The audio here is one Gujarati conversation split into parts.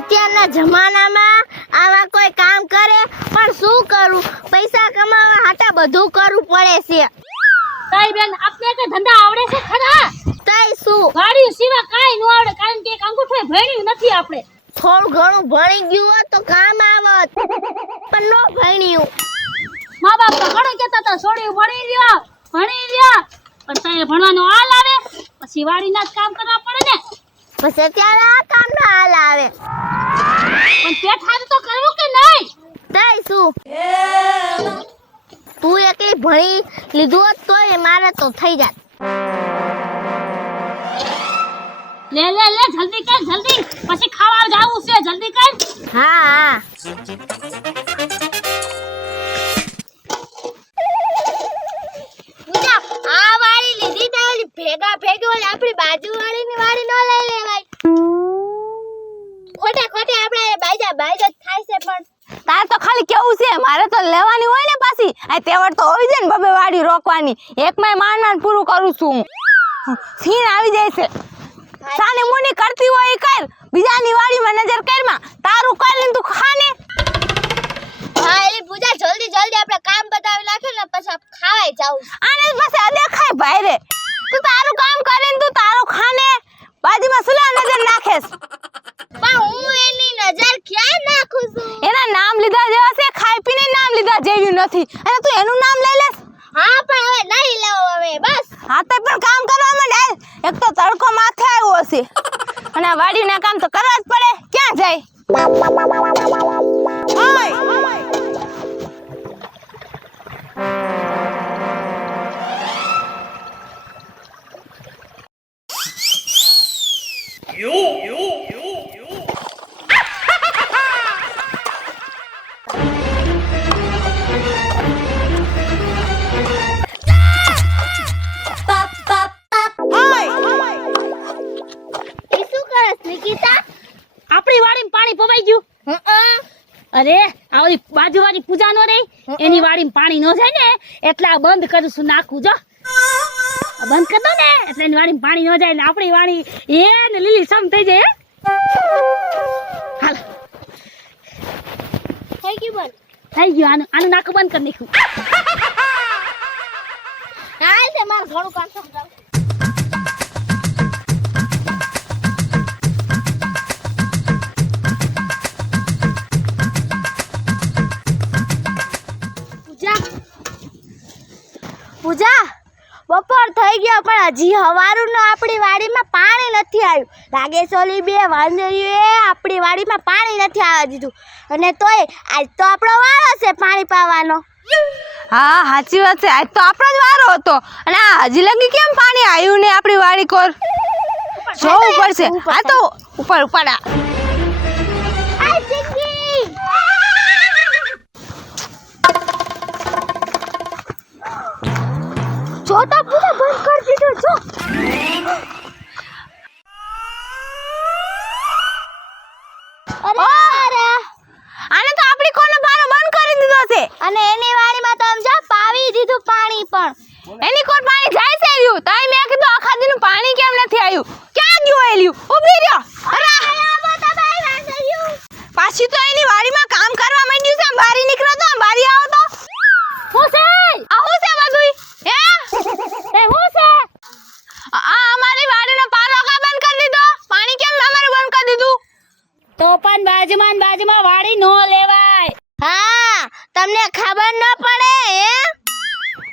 અત્યારના જમાનામાં આવા કોઈ કામ કરે પણ શું કરું, પૈસા કમાવા હાટા બધું કરવું પડે છે. તાઈ બેન આપને કે ધંધા આવડે છે ખરા? તઈ શું વાડી સિવા કાઈ ન આવડે, કારણ કે એક અંગૂઠો ભણ્યું નથી આપણે. થોડું ઘણું ભણી ગયું હોત તો કામ આવત, પણ નો ભણ્યું. મા બાપ તો ઘણું કહેતા હતા છોડ્યું ભણી લ્યો પણ તારે ભણવાનો હાલ આવે પછી વાડીના જ કામ કરવા પડે ને. બસ અત્યારે આ કામ નો હાલ આવે, પણ પેટ હાથ તો કરવું કે નહીં? તઈ શું તું એકલી ભણી લીધું હોત તોય મારે તો થઈ જાત. લે જલ્દી કર જલ્દી, પછી ખાવા જાવું છે, જલ્દી કર. હા આ વાળી લીધી તો ભેગા આપણી બાજુવાળીની વાળી ન લઈ લેવાય. ખોટે આપણે બાયજા થાય છે. પણ તાર તો ખાલી કેવું છે, મારે તો લેવાની હોય ને પાછી. આ તેવડ તો હોય છે ને બબે વાડી રોકવાની. એકમાં માંડ પૂરું કરું છું હું. સીન આવી જાય છે. સાની મુની કરતી હોય ઈ કર, બીજાની વાડીમાં નજર કરમાં. તારું કર ને તું ખાને. હા એલી પૂજા જલ્દી આપણે કામ બતાવી નાખે ને પછી ખાવાય જાવું. આને પછી અદેખાય ભાઈ રે. તું તારું કામ કરે ને તું તારું ખાને, બાજુમાં સુલા નજર નાખેસ. પણ હું એની નજર ક્યાં નાખું છું? એના નામ લીધા જેવા છે, ખાઈ પીને નામ લીધા જેવી નથી. અને તું એનું નામ લઈ લેસ. હા પણ હવે નહીં લેવો હવે બસ. હા તો પણ કામ કરવા માંડ. એક તો તડકો માથે આવ્યો હશે અને આ વાડીના કામ તો કરવા જ પડે. ક્યાં જાય? આપણી વાડીમાં પાણી પવાઈ ગયું. અરે આ ઓલી બાજુવાળી પૂજા નો રહી, એની વાડીમાં પાણી ન જાય ને એટલે આ બંધ કરું છું નાખું. જો આ બંધ કરી દો ને એટલે એની વાડીમાં પાણી ન જાય ને આપણી વાડી એને લીલી સમ થઈ જાય. હાલ થઈ ગયું બંધ. થઈ ગયું. આનું નાખું બંધ કરી નાખ્યું. હાલ તે મારું ઘણું કામ સમજાવ. પૂજા બપોર થઈ ગયો પણ હજી હવારું આપણી વાડીમાં પાણી નથી આવ્યું. લાગે સોલી બે વાંદરીએ આપણી વાડીમાં પાણી નથી આવવા દીધું. અને તોય આજ તો આપણો વારો છે પાણી પાવાનો. હા સાચી વાત છે, આજ તો આપણો જ વારો હતો. અને આ હજી લગી કેમ પાણી આવ્યું ને આપણી વાડી કોર? જોવું પડશે. આ તો ઉપર આ જો તો પૂરા બંધ કરી દીધું. જો અરે આને તો આપણી કોરનો બારો બંધ કરી દીધો છે. અને એની વાડીમાં તો આમ જો પાવી દીધું પાણી. પણ એની કોર પાણી જાય છે રહ્યું. તઈ મેં કીધું આખા દીનું પાણી કેમ નથી આવ્યું? ક્યાં ગયું એલ્યું? ઊભી રહ્યો. અરે પાછી તો એની વાડીમાં કામ કરવા માંડ્યું છે. બારી નીકળો તો બારી આવો તો. હું છે આ હું છે બધુંય? હે એ હું છે? આ અમારી વાડીનો પારો કા બંધ કરી દીધો? પાણી કેમ અમારું બંધ કરી દીધું? તો પણ બાજુમાં વાડી નો લેવાય. હા તમને ખબર ન પડે હે?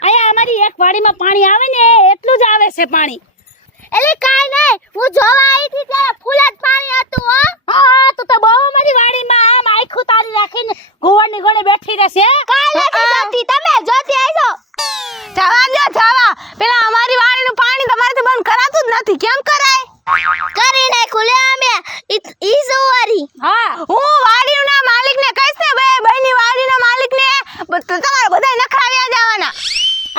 અહીંયા અમારી એક વાડીમાં પાણી આવે ને એટલું જ આવે છે પાણી. એટલે કાઈ નહીં, હું જોવા આવી હતી ત્યારે ફૂલ જ પાણી હતું. હો હા તો બહુ અમારી વાડીમાં આમ આખું તારી રાખીને ગોવરની ગોળે બેઠી રહેશે. કાઈ નથી જોતી, તમે જોતી આવો. જવા પેલા અમારી વાડીનું પાણી તમારાથી બંધ કરાતું જ નથી. કેમ કરાય? કરી નાખ્યું લે અમે ઈ સુવારી. હા હું વાડીના માલિકને કહીશ ને ભાઈની વાડીના માલિકને તમારા બધા નખરા વ્યા જવાના.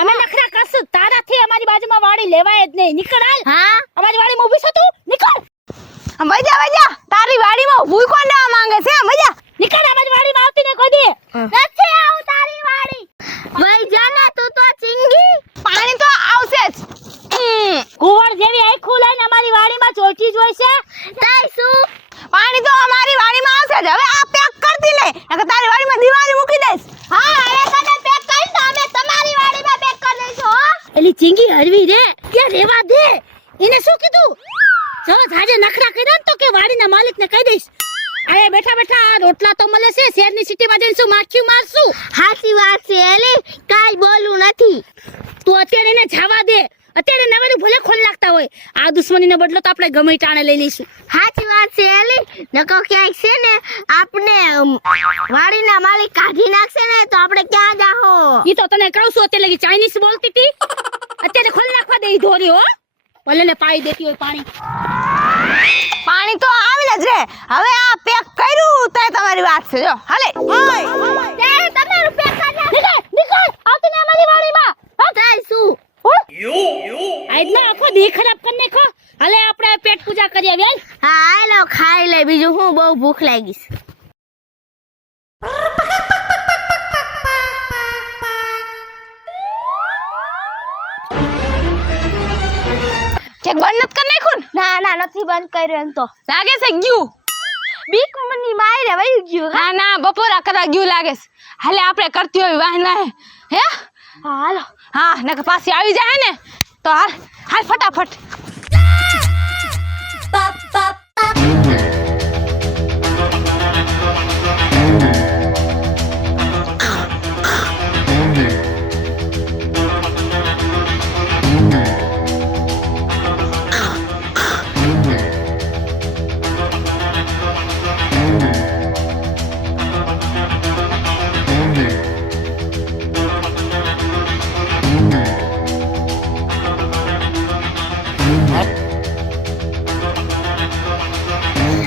અમે નખરા કરશું તારાથી. અમારી બાજુમાં વાડી લેવાય જ નહીં. નીકળ હાલ. હા અમારી વાડીમાં ઊભી છો તું? નીકળ. વજા તારી વાડીમાં ઊભું કોણ રહેવા માંગે છે? વજા નીકળ. અમારી વાડીમાં આવતી ને કોઈ દી નથી આવું તારી વાડી. ભાઈ જાને તું તો ચિંગી. પાણી તો આવશે જ. કુંવર જેવી આખું લઈને અમારી વાડીમાં ચોટી જ હોય છે. તઈ શું પાણી તો અમારી વાડીમાં આવશે જ. હવે આ પેક કરતી નહીં, નકર તારી વાડીમાં દિવાળી મૂકી દઈશ. હા હવે તને પેક કરી તો અમે તમારી વાડીમાં પેક કરી દઈશું હો. એલી ચીંગી હરવી રે ત્યાં રેવા દે. એને શું કીધું? જો જાજે નખરા કર્યા ને તો કે વાડીના માલિકને કહી દઈશ. આયા બેઠા બેઠા આ રોટલા તો મળે છે, શહેરની સિટીમાં જઈને શું માખી મારશું? સાચી વાત છે એલી, કાઈ બોલું નથી. તું અત્યારે એને જવા દે. અત્યારે નવેલું ભલે ખોલ નાખતા હોય, આ દુશ્મનીનો બદલો તો આપણે ગમે ટાણે લઈ લઈશું. સાચી વાત છે એલી, નકો ક્યાંક છે ને આપણે વાડીના માલિક કાઢી નાખશે ને તો આપણે ક્યાં જાહો? ઈ તો તને કહું છું, અત્યારે લગી ચાઇનીઝ બોલતી હતી. અત્યારે ખોલ નાખવા દે ઈ ધોરી હો. ભલે ને પાઈ દેતી હોય પાણી. પાણી તો આવીને જ રે. હવે આ પેક કર્યું તો તમારી વાત છે. જો હાલે તે તમારું પેક કરી નાખ. નીકળ આવતી ને અમારી વાડીમાં. હા થાય શું? આજના આખો દી ખરાબ કરી નાખો. હાલે આપણે પેટ પૂજા કરી આવીએ. હા હાલો ખાઈ લે, બીજું હું બહુ ભૂખ લાગી છે. ચેક બંધ નથી કરી નાખ્યું ને? ના ના નથી બંધ કર્યો એમ તો. લાગે છે ગયું. બીક મની માયરે વહી ગયું. ના ના બપોરા કરવા ગયું લાગે છે. હાલે આપણે કરતી હોય વાહન વાહે. હે હા હાલો. હા નકર પાછી આવી જાય ને તો હાલ હાલ ફટાફટ.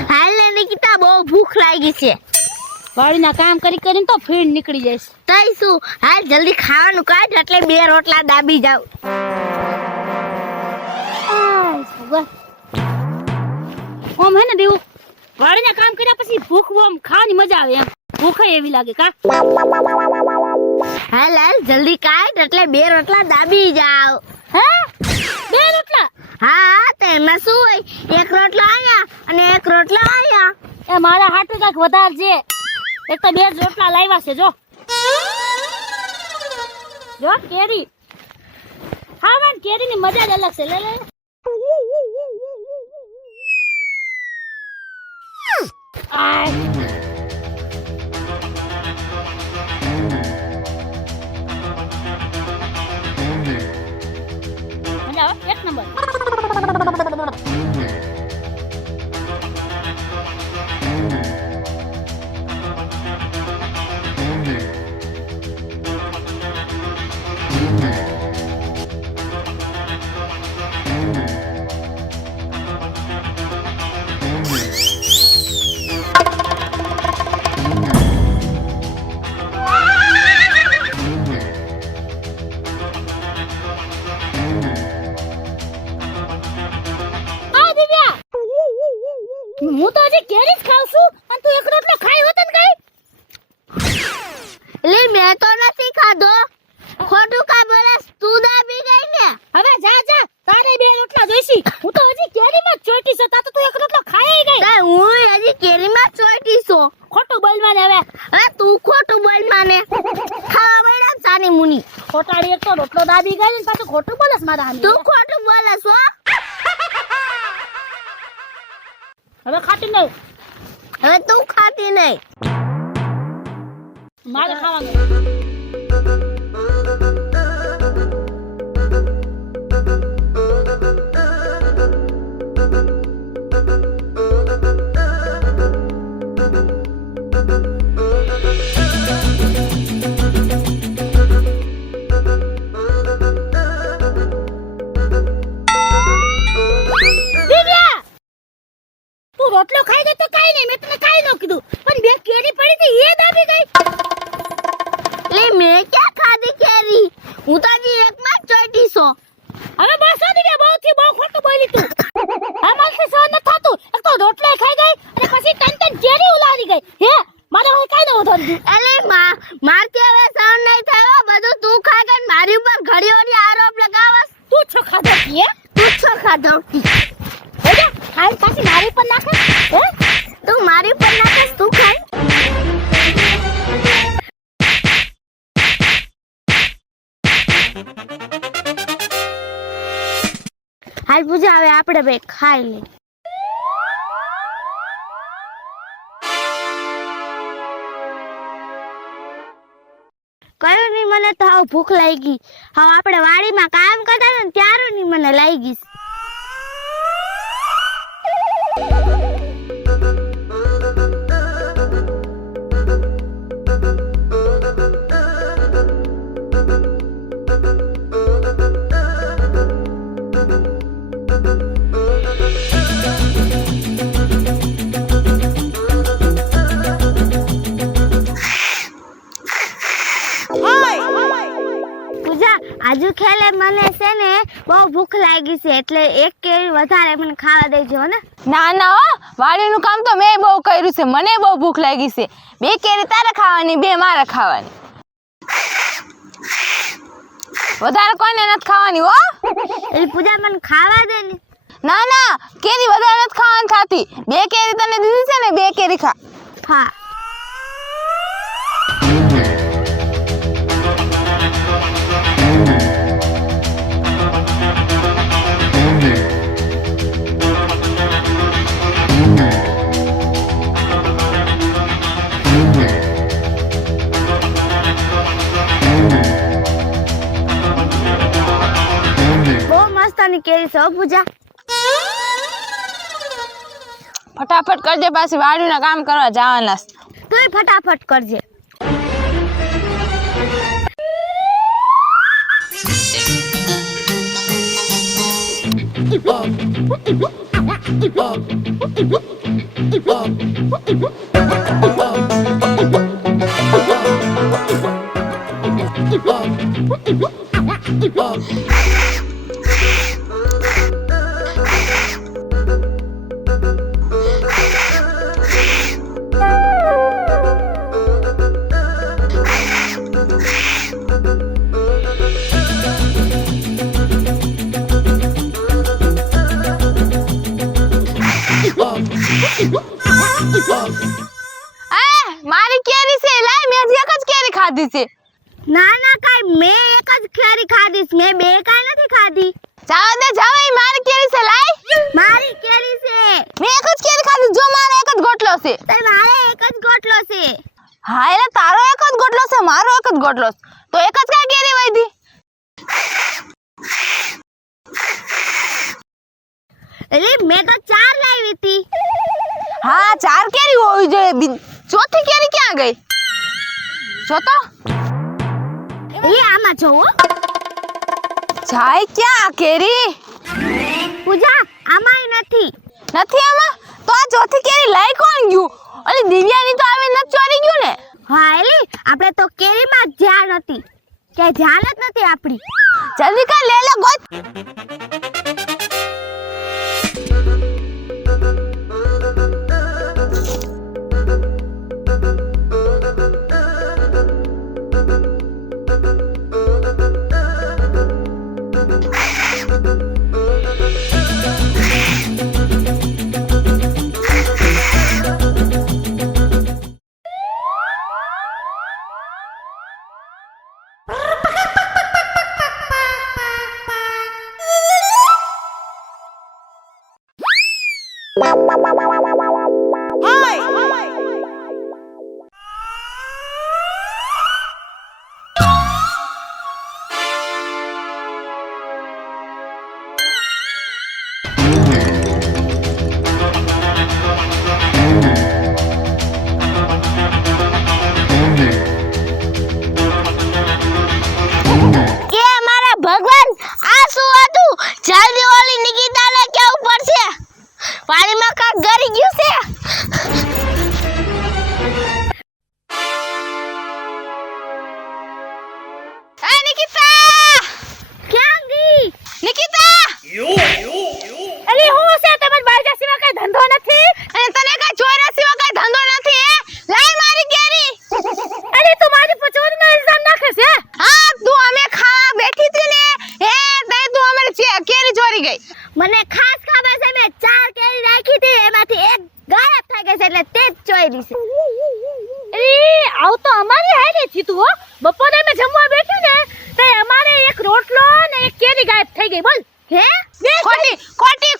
હાલ ને નિકિતા બહુ ભૂખ લાગી છે. વાડીના કામ કરી કરીને તો ફીણ નીકળી જઈશ. તઈ શું? હાલ જલ્દી ખાવાનું કાઢ એટલે 2 રોટલા દાબી જાવ. ઓમ હે ને દેવું, વાડીના કામ કર્યા પછી ભૂખ ઓમ ખાવાની મજા આવે એમ. ભૂખ એવી લાગે કા? હાલ હાલ જલ્દી કાઢ એટલે 2 રોટલા દાબી જાવ. હે 2 રોટલા? હા તો એમાં શું હોય, 1 રોટલો આયા અને 1 રોટલો આયા. એ મારા હાટુ કાક વધારે છે. એક તો 2 રોટલા લાવ્યા છે. જો જો કેરી ખાવાની, કેરીની મજા જ અલગ છે. લે લે આય મજા આવે. 1 નંબર. હું તો હજી કેરી જ ખાઉં છું અને તું 1 રોટલો ખાઈ હોત ને કઈ? લે મેં તો નથી ખાધો. ખોટું કા બોલસ? તું દાબી ગઈ ને. હવે જા જા, તારે 2 રોટલા જોઈશી. હું તો હજી કેરીમાં જ ચોટી છું, તા તો તું 1 રોટલો ખાઈ ગઈ. તાય હું હજી કેરીમાં ચોટી છું. ખોટું બોલ માને હવે. હવે તું ખોટું બોલ માને. ખાવા બેડા સાની મુની. ખોટાડી એક તો રોટલો દાબી ગઈ ને પાછું ખોટું બોલસ મારા હામે. તું ખોટું બોલસ હો. હવે ખાતી નહીં. હવે તું ખાતી નહીં. મારે ખાવાનું. રોટલો ખાઈ ગઈ તો કાઈ નહીં, મેં તને કાઈ ન કીધું, પણ 2 કેરી પડી હતી એ દાબી ગઈ. લે મેં ક્યાં ખાધી કેરી? હું તો હજી એકમાં જ ચોટી છું. હવે બસ આદી બે બહુ થી બહુ ખોટું બોલી તું. આ મારથી સહન ન થાતું. એક તો રોટલો ખાઈ ગઈ અને પછી તન કેરી ઉલાડી ગઈ. હે મારે હવે કાઈ ન વધોડી. એલે મારથી હવે સહન નહીં થાય. બધું તું ખાઈ ગઈ, મારી ઉપર ઘડીઓની આરોપ લગાવસ. તું છો ખાધો કે? તું છો ખાધો. ખાઈ પાછી મારી પર નાખે. હે તું મારી પર નાખસ તું ખાય. હાલ પૂજા હવે આપણે બે ખાઈ લે. કયું નહીં મને તો હાવ ભૂખ લાગી. હવે આપણે વાડીમાં કામ કરતા હતા ને ત્યારું નહીં મને લાગી. પૂજા આજુ ખેલે મને છે ને બહુ ભૂખ લાગી છે એટલે એક કેરી વધારે મને ખાવા દેજો ને. ના ના હો, વાડીનું કામ તો મેં બહુ કર્યું છે, મને બહુ ભૂખ લાગી છે. 2 કેરી તારે ખાવાની, 2 મારે ખાવાની. વધારે કોઈને નથી ખાવાની હો. એ પૂજા મને ખાવા દે ને. ના ના, કેરી વધારે નથી ખાવાની થાતી. 2 કેરી તને દીધી છે ને, 2 કેરી ખા. હા બહુ મસ્તની કેરી છે હો પૂજા. ફટાફટ કરજે, પાછી વાડીના કામ કરવા જવાના છે. તુંય ફટાફટ કરજે. મારી કેરી છે, લાય, મેં હજી 1 જ કેરી ખાધી છે. ના ના કાઈ મેં એક જ કેરી ખાધી છે, મેં 2 કાઈ નથી ખાધી. જાવા દે, જાવા, ઈ મારી કેરી છે, લાય. મારી કેરી છે. મેં 1 જ કેરી ખાધી, જો મારો 1 જ ગોટલો છે. તો મારે એક જ ગોટલો છે. હા, એટલે તારો 1 જ ગોટલો છે, મારો 1 જ ગોટલો છે, તો 1 જ કા કેરી વધી. એટલે મેં તો 4 લાવી હતી. હા, 4 કેરી હોવી જોઈએ, ચોથી કેરી ક્યાં ગઈ? જો તો એ આમાં જોવો. જાય ક્યાં કેરી? પૂજા આમાંય નથી. નથી આમાં? તો આ ચોથી કેરી લઈ કોણ ગયું? અલી દિવ્યાની તો આવે નથી ચોરી ગયું ને? હા એલી આપણે તો કેરીમાં જ ધ્યાન હતી, કે ધ્યાન જ નથી આપણી. જલ્દી કર, લે લે ગોત. પાણીમાં કાક ગરી ગયું છે. એ નિકિતા, ક્યાં ગઈ? નિકિતા, અલી હું છે તમે બાજા સિવા કઈ ધંધો નથી? અને તને કઈ ચોરા સિવા કઈ ધંધો નથી હે? લાય મારી કેરી. અલી તું મારી પર ચોરીનો ઇલ્ઝામ નાખે છે? હા, તું અમે ખાવા બેઠી હતી ને, તે તું અમારી કેરી ચોરી ગઈ. મને ખાસ ખબર છે, મેં 4 કેરી રાખી હતી, એમાંથી એક ગાયબ થઈ ગઈ છે. છે એટલે તે જ ચોરી છે. આવું તો અમારી હારે થયું તું હો. બપોરે મેં જમવા બેઠી ને તો અમારે એક રોટલો ને એક કેરી ગાયબ થઈ ગઈ. બોલ હે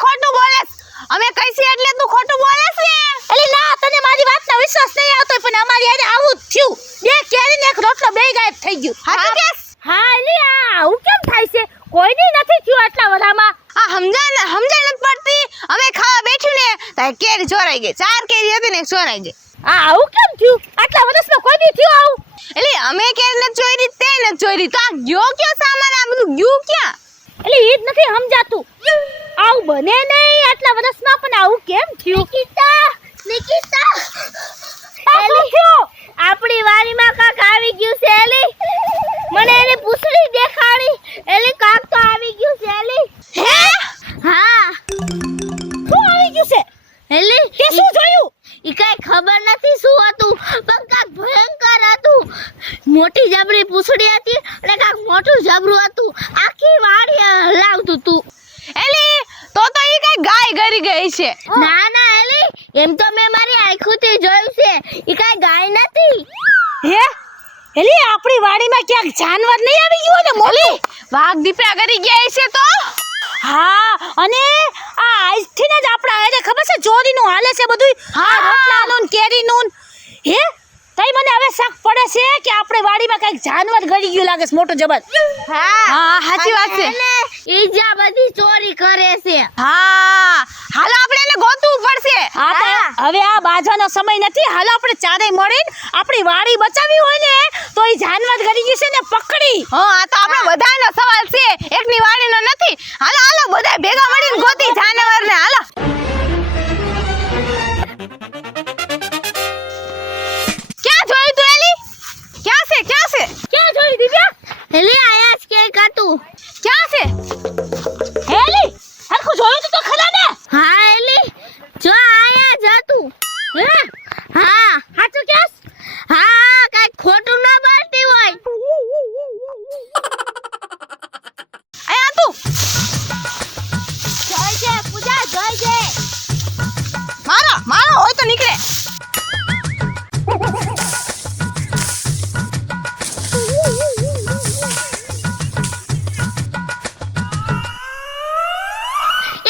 ખોટું બોલેસ. અમે કઈસી એટલે તું ખોટું બોલેસ ને. એલી ના, તને મારી વાતનો વિશ્વાસ નહીં આવતો પણ અમારી હારે આવું જ થયું. બે કેરી ને એક રોટલો બે ગાયબ થઈ ગયું. હાચું કેસ? હા એલી આવું કેમ થાય છે? કોઈની નથી થયું આટલા વરામાં. આ સમજણ નથી પડતી. અમે ખાવા બેઠ્યું ને તો કેરી ચોરાઈ ગઈ. 4 કેરી હતી ને એક ચોરાઈ ગઈ. આવું કેમ થયું? આટલા વર્ષમાં કોઈ દી થયું આવું? એટલે અમે કેરી ને ચોરી તે ને ચોરી તો આ ગયો ક્યાં સામાન? આ બધું ગયું ક્યાં? એટલે ઈ જ નથી સમજાતું. આવું બને નહીં આટલા વર્ષમાં, પણ આવું કેમ થયું? નિકિતા શું થયું? આપણી વાડીમાં કાક આવી ગયું છે એલી. મને એની પૂછડી દેખાડી. એલી કાક તો આવી ગયું છે એલી. હે? હા શું આવી ગયું છે? એલી તે શું જોયું? ઈ કાઈ ખબર નથી શું હતું, પણ કાક ભયંકર હતું. મોટી જબરી પૂછડી હતી અને કાક મોટું જબરું હતું. આખી વાડી હલાવતું તું. એલી તો ઈ કઈ ગાય ગરી ગઈ છે. ના ના એલી, એમ તો મેં મારી આંખોથી જોયું છે. ઈ કાઈ ગાય નથી. હે? એલી આપણી વાડીમાં ક્યાંક જાનવર નહીં આવી ગયું ને મોલી? વાઘ દીપડા ગરી ગયા છે તો. હા, અને આ આજથી જ આપણા હારે ખબર છે ચોરીનું હાલે છે બધું. હા, રોટલાનું ને કેરીનું. હે? તઈ મને હવે શક પડે છે કે આપણે વાડીમાં કઈક જાનવર ગળી ગયું લાગે છે મોટું જબર. હા સાચી વાત છે. ઈ જ્યાં બધી ચોરી કરે છે. હા હાલો આપણે એને ગોતવું પડશે. હા તો હવે આ બાજાનો સમય નથી. હાલો આપણે ચારેય મળીને આપણી વાડી બચાવી હોય ને તો ઈ જાનવર ગળી ગયું છે ને પકડી. હા આ તો આપણે બધાનો સવાલ છે, એકની વાડીનો નથી. હાલો હાલો બધા ભેગા મળીને ગોતી જાનવરને. હાલો ક્યાં જોયું તું એલી? ક્યાં છે? ક્યાં જોઈ દિવ્યા? એલી આયા જ કે કાતું. ક્યાં છે? હેલી હરખું જોયું તો ખરા ને? હા એલી જો આયા જ હતું. હે? હા સાચું કેસ? હા કાઈ ખોટું ન બોલતી હોય. અહીંયા તું જોઈજે પૂજા જોઈજે. મારો હોય તો નીકળે.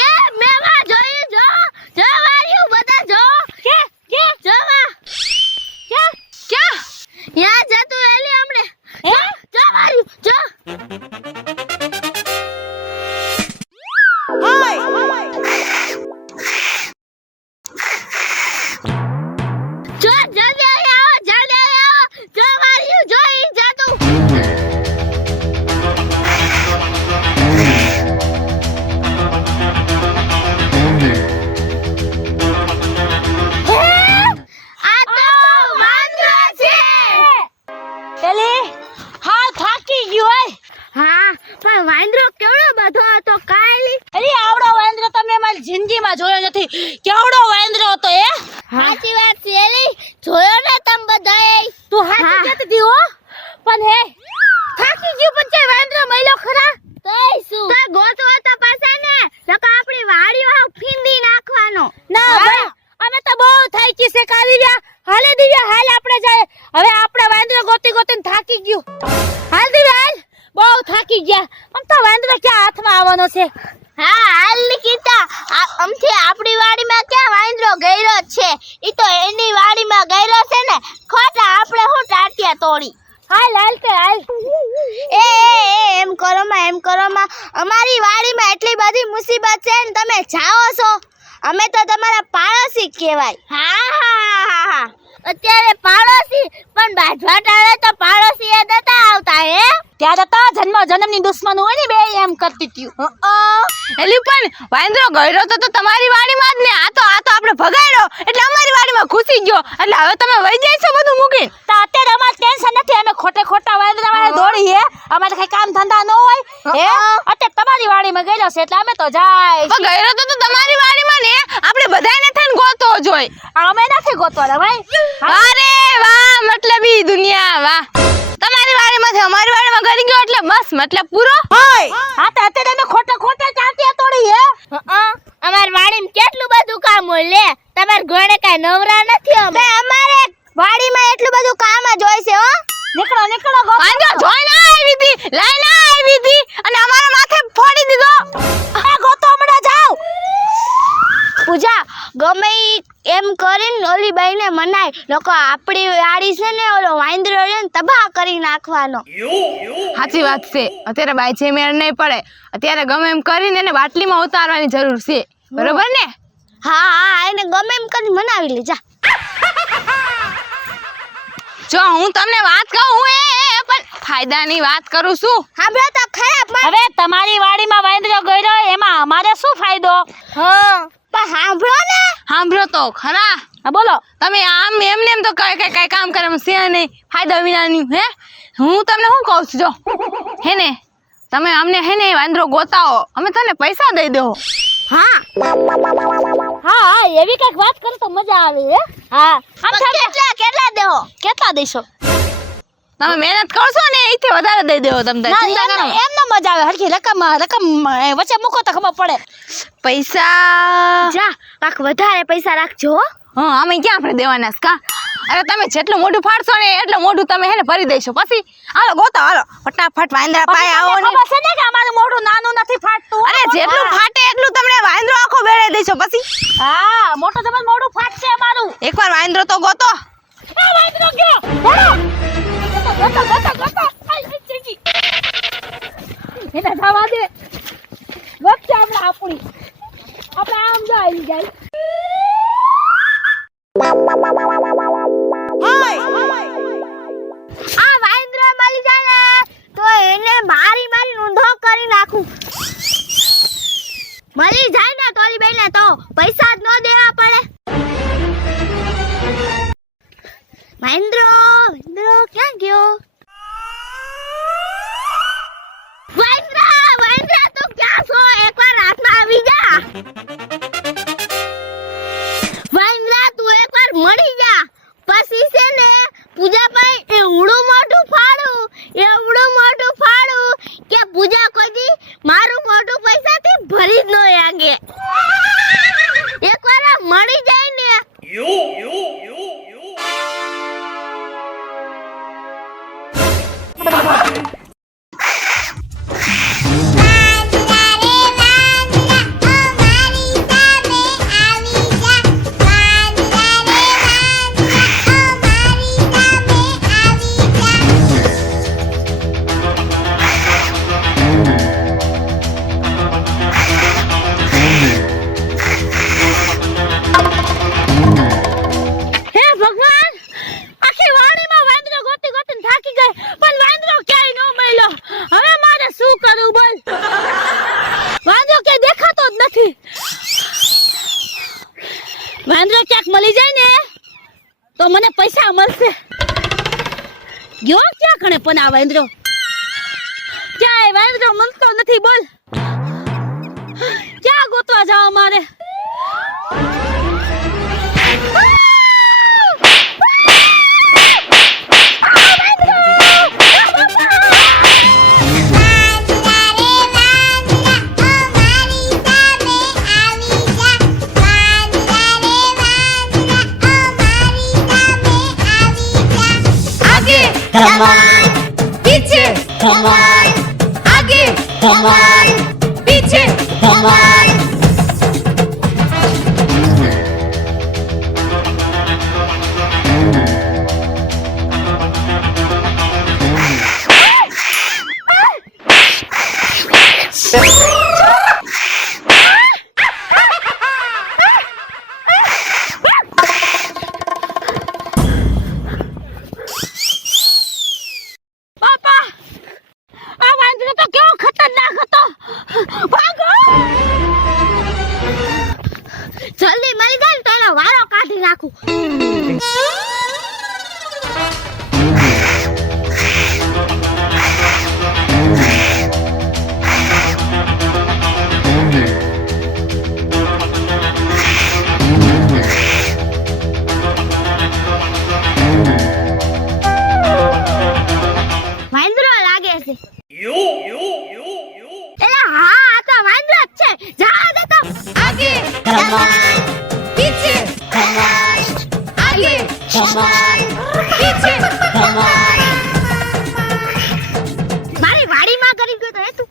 એ મેવા જોયું જો. જો વાળ્યું બધા જો. કે જો વા. ક્યાં? યા જતું એલી હમણે. હે? જો વાળ્યું જો. જો જલ્દી આવો જલ્દી આવો. જો વાળ્યું જો ઈ જતું. આ તો વાંદરો છે. એલી હા થાકી ગયો હોય. હા પણ વાંદરો કેવડો બધો હતો કાયલી. એલી આવડો વાંદરો તમે મારી જિંદગીમાં જોયો નથી. કેવડો વાંદરો હતો એ? સાચી વાત છે એલી. જોયો ને તમ બધાએ. તું હાચું હા. કહેતી હતી હો. પણ હે થાકી ગયો પણ તે વાંદરો મળ્યો ખરા? તોય શું તો ગોતવા તો પાછા ને નકા આપણી વાડીઓ હાવ ફીંદી નાખવાનો. ના હા. ભાઈ અમે તો બહુ થાકી છે કાલી રહ્યા. હાલે દિવ્યા હાલ આપણે જાય. હવે આપણે વાંદરો ગોતી ગોતીને થાકી ગયું. હાલ દિવ્યા હાલ. બહુ થાકી ગયા. આમ તો વાંદરો ક્યાં હાથમાં આવવાનો છે? હા હાલ નિકિતા. આમથી આપણી વાડીમાં ક્યાં વાંદરો ગયરો છે. ઈ તો એની વાડીમાં ગયરો છે ને. ખોટા આપણે હું ટાટિયા તોડી. હાલ હાલ તે હાલ. એ એમ કરો માં અમારી વાડીમાં એટલી બધી મુસીબત છે ને તમે જાઓ છો. અમે તો તમારા પાડોશી કહેવાય. હા અત્યારે પાડોશી પણ બાજવા ટાળે તો પાડોશી એ નતા આવતા હે. ત્યારે તો જન્મની દુશ્મન હોય ને બે એમ કરતી હતી. એલી પણ વાંદરો ગયરો તો તમારી વાડીમાં જ ને. આ તો આપણે ભગાડ્યો એટલે અમારી વાડીમાં ઘૂસી ગયો. એટલે હવે તમે વહી જાય છો બધું મૂકીને. તો અત્યારે અમારે ટેન્શન નથી. અમે ખોટા વાંદરા વાળા દોડી હે. અમારે કઈ કામ ધંધા ન હોય હે. અત્યારે તમારી વાડીમાં ગયેલો છે એટલે અમે તો જાય. પણ ગયરો તો તમારી વાડીમાં ને. આપણે બધાને થઈને ગોતવો જોઈએ. અમે નથી ગોતવાના ભાઈ. અરે વાહ મતલબી દુનિયા વાહ. તમારી વાડીમાંથી અમારી વાડીમાં ગરી ગયો એટલે બસ મતલબ પૂરો. હા તો અત્યારે અમે ખોટા ચાટિયા તોડી હે. અમાર વાડીમાં કેટલું બધું કામ હોય લે. તમાર ઘરે કાઈ કાંઈ નવરા નથી અમે. અમારે વાડીમાં એટલું બધું કામ જ હોય છે હો. નીકળો નીકળો ગો. વાંધો જોઈ ના આવી હતી, લઈ ના આવી હતી અને અમારા માથે ફોડી દીધો. એ ગોતો હમણાં જાવ. પૂજા ગમે ઈ એમ કરીને ઓલી બાઈને મનાય લોકો આપણી વાડી છે ને ઓલો વાંદરો રહ્યો ને તબાહ કરી નાખવાનો. સાચી વાત છે. અત્યારે બાઈ છે મેળ નહીં પડે. અત્યારે ગમે એમ કરીને એને બાટલીમાં ઉતારવાની જરૂર છે. બરોબર ને? હા હા એને ગમે એમ કરીને મનાવી લેજા. જો હું તમને વાત કહું, હું એ પણ ફાયદાની વાત કરું છું. સાંભળો તો ખરાબ માં. હવે તમારી વાડીમાં વાંદરો ગયો એમાં અમારે શું ફાયદો? હા પણ સાંભળો ને. સાંભળો તો ખરા. હા બોલો. તમે આમ એમને એમ તો કઈ કામ કરે છે નહીં, ફાયદા વિનાની. હે હું તમને શું કહું છું, જો હે ને તમે અમને હે ને વાંદરો ગોતાવો, અમે તને પૈસા દઈ દો. હા હા હા એવી કઈક વાત કરો તો મજા આવે હે. હા આમ પણ કેટલા દેવો? કેટલા દઈશો? તમે મહેનત કરશો ને એથી વધારે દઈ દેવો તમને. ચિંતા કરો. એમ ન મજા આવે. હરખી રકમ વચ્ચે મૂકો તો ખબર પડે. પૈસા જા કાક વધારે પૈસા રાખજો હો. હા અમે ક્યાં આપણે દેવાના છે કા? અરે તમે જેટલું મોઢું ફાડશો ને એટલું મોઢું તમે હે ને ભરી દઈશો. પછી હાલો ગોતો, હાલો ફટાફટ વાંદરા પાય આવો ને. ખબર છે ને કે અમારું મોઢું નાનું નથી ફાટતું. અરે જેટલું ફાટે એટલું તમને વાંદરો આખો બેડે દઈશો. પછી હા મોટો જબર મોઢું ફાટશે અમારું. એકવાર વાંદરો તો ગોતો. એ વાંદરો ગયો. ગોતો ગોતો ગોતો. આઈ ચીકી. એને જવા દે. વખત આપણે આપણી. આપણે આમ જાય જાય. આ વાંદરો મળી જાય ને તો એને મારી મારી ઊંધો કરી નાખું. મળી જાય ને તોરી બેને તો પૈસા જ ન દેવા પડે. વાંદરો વાંદરો ક્યાં ગયો? વાંદરા વાંદરા તું ક્યાં છો? એકવાર હાથમાં આવી જા. વાંદરા તું એકવાર મળી જા. પછી છે ને પૂજા ભાઈ એવડું મોટું ફાડું કે પૂજા કોઈ દી મારું મોટું પૈસાથી ભરી જ ન લાગે. એકવાર આ મળી જાય ને વાંદરો ક્યાંક મળી જાય ને તો મને પૈસા મળશે. ગયો ક્યાં કણે પણ આ વાંદરો? ક્યાંય વાંદરો મળતો નથી. બોલ ક્યાં ગોતવા જાવ મારે? कमान पीछे कमान आगे कमान पीछे कमान જલ્દી મળી જાય તો એનો વારો કાઢી નાખું. વાંદરો લાગે છે. એલા હા આ તો વાંદરો જ છે. જા દે તો. આગે કમાન પીછે કમાન મારી વાડીમાં કરી ગયો તો એ તું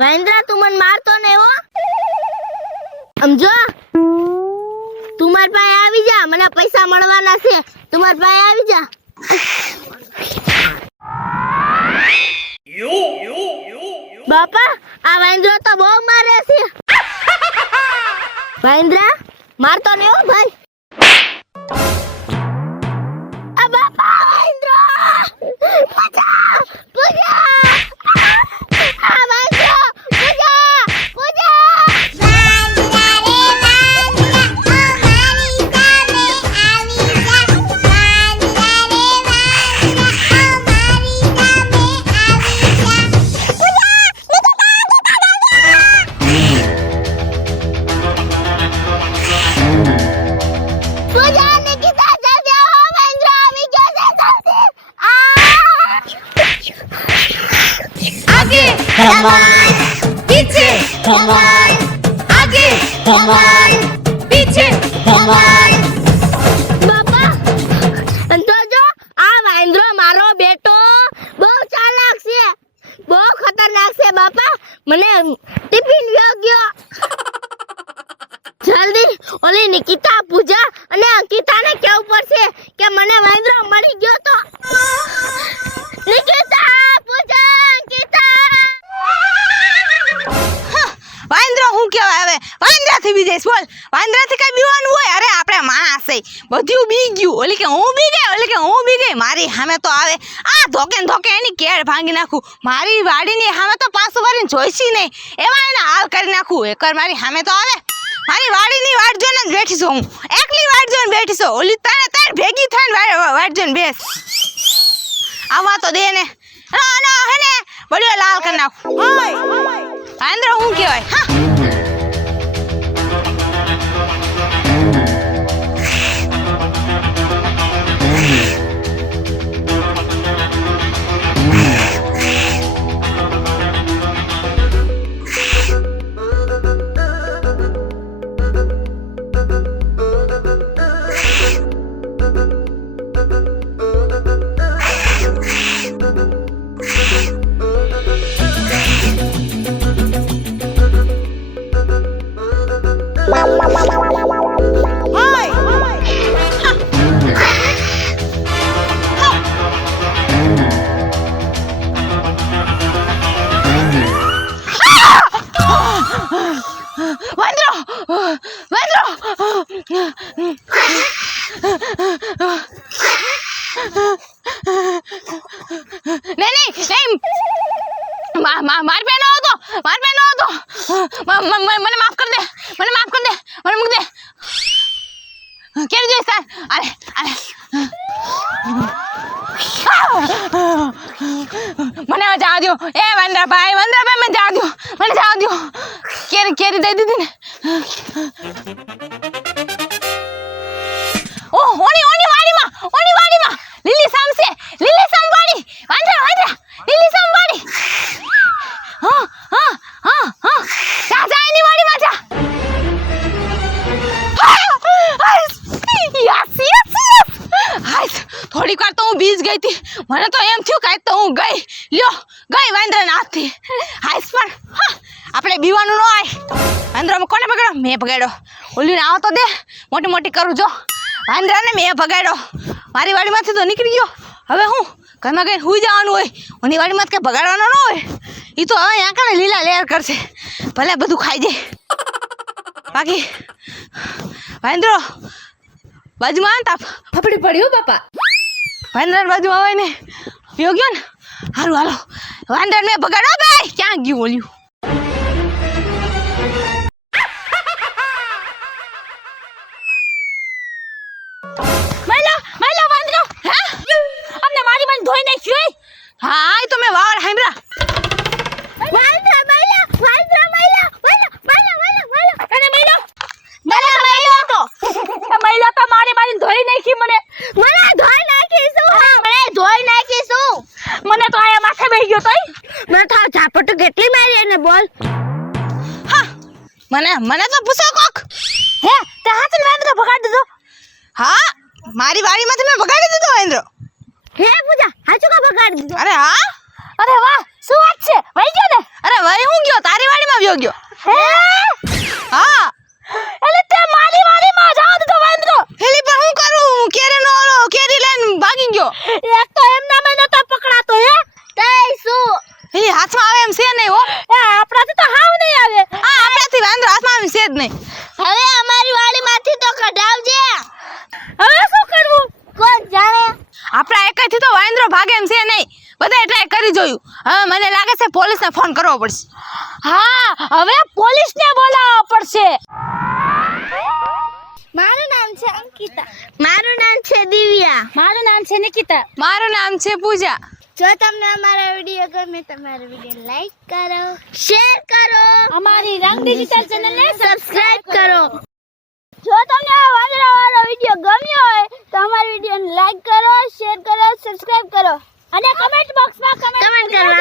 મહેન્દ્રા તું મને મારતો ને હો સમજો તું માર પાસે આવી જા મને પૈસા મળવાના છે તું માર પાસે આવી જા બાપા આ મહેન્દ્રો તો બહુ મારે છે મહેન્દ્રા મારતો ને હો ભાઈ આ બાપા મહેન્દ્રો પૂજા પૂજા આ મહેન્દ્રો પૂજા પૂજા બાપા તો જો આ વાંદરો મારો બેટો બહુ ચાલાક છે બહુ ખતરનાક છે બાપા મને ટિફિન વ્યો ગયો જલ્દી ઓલી નિકિતા પૂજા અને અંકિતાને કહેવું પડશે કે મને વાંદરો મળી ગયો તો નિકિતા પૂજા અંકિતા વાંદરો હું કહેવાય હવે વાંદરાથી બી જઈશ બોલ વાંદરાથી કઈ બીવાનું હોય અરે આપણે માણસ છે બધું બી ગયું ઓલી કે હું બી ગઈ ઓલી કે હું બી ગઈ મારી સામે તો આવે આ ધોકે ધોકે એની કેળ ભાંગી નાખું મારી વાડીની સામે તો પાછું વળીને જોઈશી નહીં એમાં એને હાલ કરી નાખું એકવાર મારી સામે તો આવે મારી વાડીની વાટ જોઈને જ બેઠી છું હું એકલી વાટ જોઈને બેઠી છું ઓલી તારે તાર ભેગી થઈને વાટ જોઈને બેસ આવા તો દે ને હે ને બળ્યો લાલ કરી નાખું વાંદરો હું કહેવાય હા માર પે નો હતો મને માફ કર દે મને મૂક દે કેમ જોઈ સર અરે મને જવા દો એ વંદરાભાઈ મને જવા દો મને જવા દો કેરી દઈ દીધી ને ઓહ ઓની વાડીમાં લીલી સામ વાડી વાંદરા લીલી સામ વાડી હા જા એની વાડીમાં જા યસ હાય થોડીક વાર તો હું બીજ ગઈ હતી મને તો એમ થયું કાંઈ તો હું ગઈ વાંદરાના હાથથી હાય પણ આપણે બીવાનું ન આય વાંદરામાં કોને પકડ્યો મેં પકડ્યો ઓલીને આવો તો દે મોટી કરું જો વાંદરાને મેં ભગાડ્યો મારી વાડીમાંથી તો નીકળી ગયો હવે હું ઘરમાં ગઈને સુઈ જવાનું હોય ઓની વાડીમાં કંઈ ભગાડવાનો ન હોય એ તો હવે આંકડે લીલા લેર કરશે ભલે બધું ખાઈ જાય બાકી વાંદરો બાજુમાં આવે તાપ ફફડી પડ્યું બાપા. વાંદરાની બાજુમાં આવે ને પીઓ ગયો ને હારું હાલો વાંદરાને મેં ભગાડો ભાઈ ક્યાં ગયું ઓલ્યું મહિલા વાંદરો હે અમને મારી માં ધોઈ નાખ્યો. હા એ તો મેં વાવડ હાંભળા મહિલા તો મારી ધોઈ નાખી મને ધોઈ નાખીશું મને તો આયા માથે બેહી ગયો તોય મને થાવ ઝાપટ કેટલી મારી એને બોલ હા મને તો પૂછો કોક હે તે હાથે વાંદરો ભગાડી દીધો. હા મારી વાડીમાંથી મેં ભગાડી દીધો વાંદરો હે પૂજા હાચું કા બગાડી દીધો અરે હા અરે વાહ શું વાત છે વઈ ગયો ને અરે વહી હું ગયો તારી વાડીમાં વ્યો ગયો હે હા એટલે તે મારી વાડીમાં જવા દીધો વાંદરો. હેલી પણ હું કરું કેરીનો ઓલો કેરી લઈને ભાગી ગયો એક તો એમના મેં નતો પકડાતો હે તે શું હેલી હાથમાં આવે એમ છે નહીં હો એ આપણાથી તો હાવ નહીં આવે. આ આપણાથી વાંદરો હાથમાં આવે છે જ નહીં હવે અમારી વાડીમાંથી તો કઢાવજે હવે શું કરવું કોણ જાણે આપણા એકથી તો વાંદરો ભાગે એમ છે નહીં બધા ટ્રાય કરી જોયું હવે મને લાગે છે પોલીસને ફોન કરવો પડશે હા હવે પોલીસને બોલાવવા પડશે. મારું નામ છે અંકિતા મારું નામ છે દિવ્યા મારું નામ છે નિકિતા. મારું નામ છે પૂજા જો તમને અમારા વિડીયો ગમે તો અમારા વિડીયો લાઈક કરો શેર કરો અમારી રંગ ડિજિટલ ચેનલને સબસ્ક્રાઇબ કરો જો તમને આ વાંદરાવાળો વિડીયો ગમ્યો હોય તો અમારા વિડીયોને લાઈક કરો શેર કરો સબસ્ક્રાઇબ કરો અને કમેન્ટ બોક્સમાં કમેન્ટ કમેન્ટ કરો